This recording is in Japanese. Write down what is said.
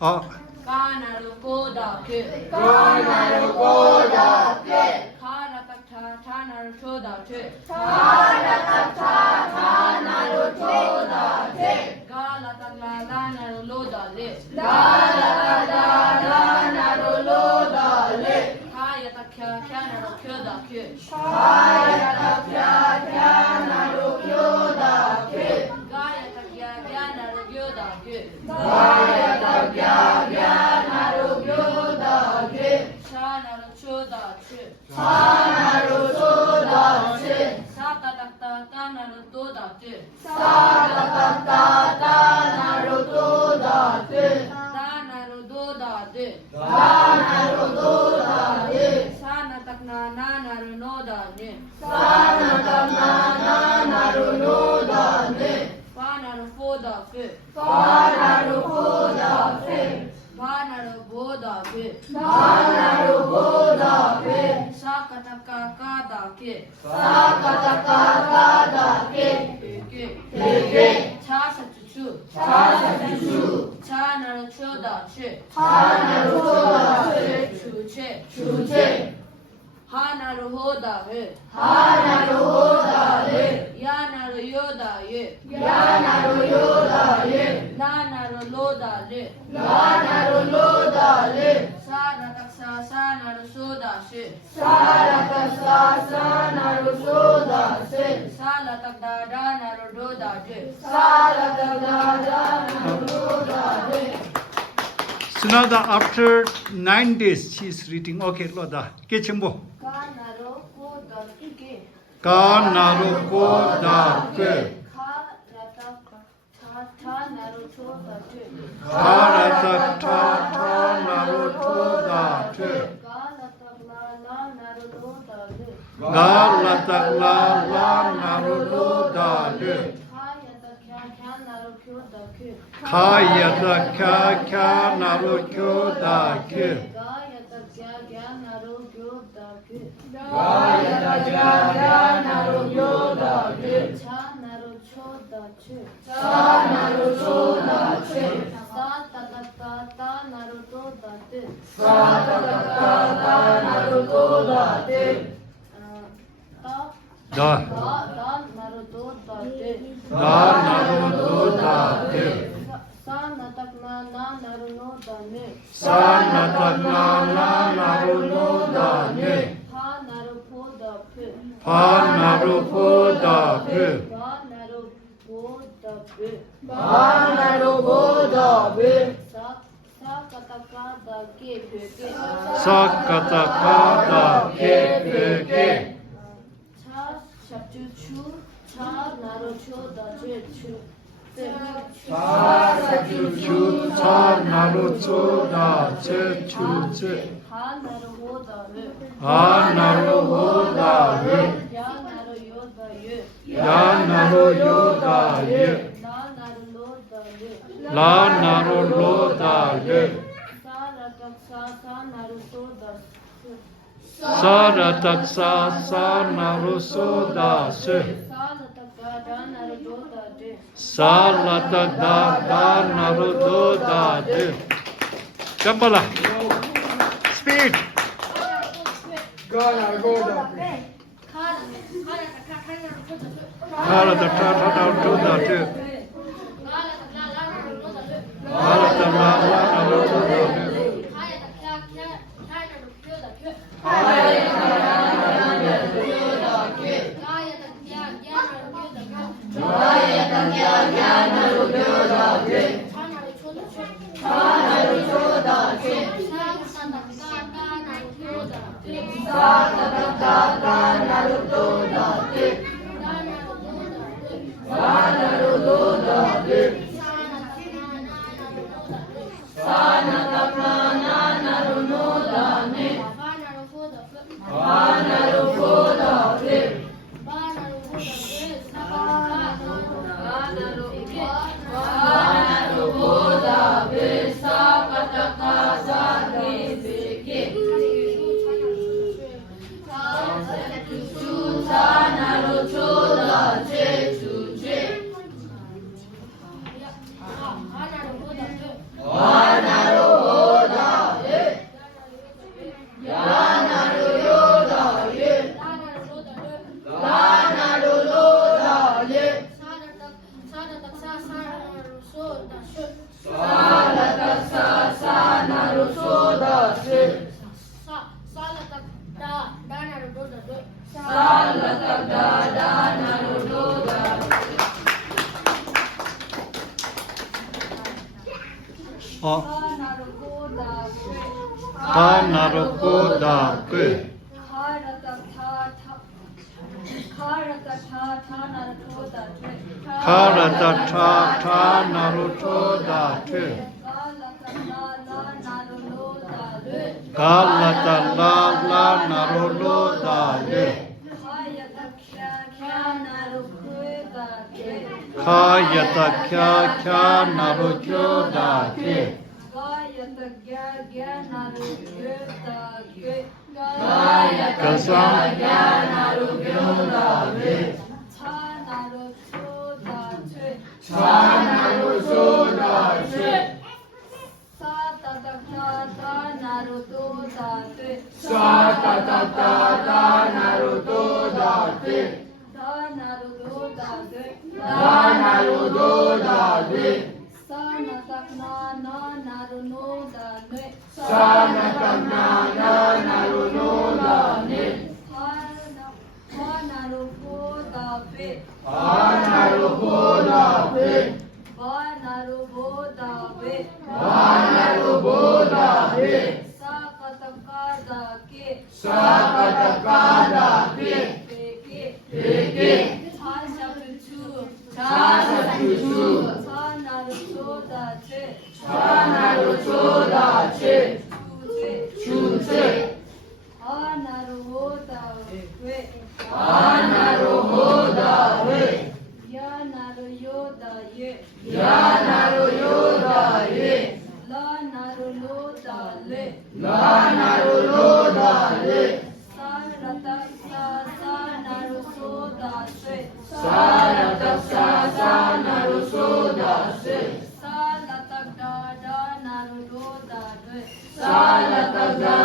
あ。カナルコダケカナルコダケカラタタタナルチョダケカラタタタナルチョダケガラタララナルロダレララララナルロダレカヤタキャキャナルキョダケカヤタキャキャナルキョダケガヤタキャキャナルギョダケガヤタキャキャナルギョダケシャナルチョダケサナルチョダケサタタタタナルドダケサタタタタナルドダケダナルドダデダナルドダケサナタクナナナルノダネサナタナナナルノダネファナルフォダフェファナルフォダフェファナルボダフェファナルボダフェサカタカカダケサカタカカダケペケペケチャサチチュチャサチュチャナルチョダチェハナルチョダチェチュチェチュチェハナルホダフェハナルホダレヤナルヨダイヤナルヨダレラナルロダレラナルロダレサラタクササナルソダシサラタササナルソダセサラタクダダナルロダジサラタダダナルロダレ So now after 9 days she is reading. Okay, Loda. Ke chimbo.カナルコダケ Ka naru ko da ke. カラタカタタナルチョダチ Ka ra ta ta ta naru to da ke. ガラタララナルロダレ Ga la ta la la naru lo da ke. カヤタキャキャナルキョダケ Ka ya ta kya kya naru kyo da ke. ガヤタキャキャナルキョダケ ガヤタキャキャナルヨダケチャナルチョダチサナルチョダチェサタタタタナルトダテサタタタタナルトダテタ Da. ダナルトダテ Da naru do da ke. サナタクナナナルノダネ Sa na ta na na naru no da ne. パナルポダペ Pa naru ko da ke. バナルポダペ バナルボダベサカタカダケペケ Sa ka ta ka da ke pe ke. チャシャチュチュチャナルチョダチェチュセ ササチュチュ Sa naru cho da che chu che. ハナルホダレ Ha naru ho da ke. ヤナルヨダユ Ya naru yo da ye. ラナルロダレ La naru lo da ye. サラタクササナルソダス Sa ra ta sa sa naru so da se. サラタカダナルドダデ Sa la ta da da naru do da de. Kambala. Speed. ガナルゴダベ Ha la ta ta ta ta do da de. Ha la ta la la naru do da de. ガヤタキャキャナルヨダケハナルチョダケサタタタタナルトダケバナルドダケサナタカナナルノダネバナルフォダケバナルボダベサカタカザケベケサナルチョダチェチュチェ Ta naruko da ke. Karata ta naruto da te. Galata la naruto da le. Kayata kya naruto da ke. Kasam Sa